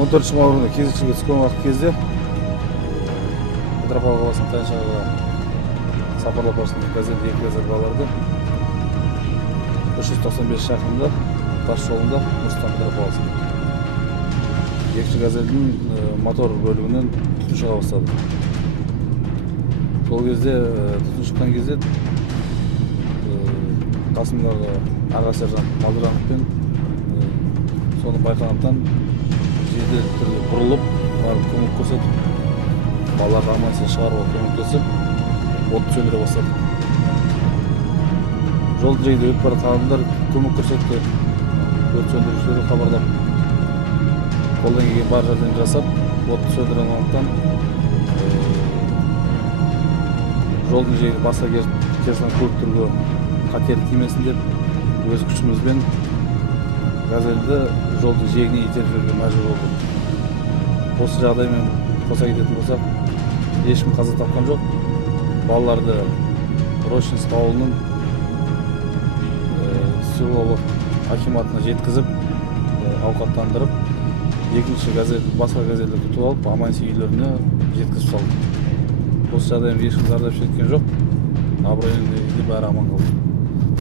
14 мамырда кезекшілікке түскен уақыт кезде Петропавл қаласының Тайыншаға сапарлап бара жатқан газель, екі газель балаларды 395 шақырымда тас жолында Нұрсұлтан Петропавловск. Екінші газельдің мотор бөлігінен түтін шыға бастады. Сол кезде түтін шыққан кезде қасымдағы аға сержант Малдыранов пен соны байқағандықтан жедел түрде бұрылып барып көмек көрсетіп, балаларды аман-есен шығаруға көмектесіп, отты сөндіре бастады. Жолды жайда өтіп бара жатқан адамдар көмек көрсетті, өрт сөндірушілерге хабарлап, қолдан келген бар жәрдем жасап, отты сөндіре алмағандықтан жолдың жайда басқа келген көліктерге қатерлі тимесін деп өз күшімізбен газельді жолдың жиегіне итеріп жіберуге мәжбүр болдық. Осы жағдаймен қоса кететін болсақ, ешкім қаза тапқан жоқ. Балаларды Рощинск ауылының селолық акиматына жеткізіп, ауқаттандырып, екінші басқа газельді күтіп алып, аман-есен үйлеріне жеткізіп салдық. Осы жағдаймен ешкім зардап шеккен жоқ. Абыроймен бәрі аман қалды.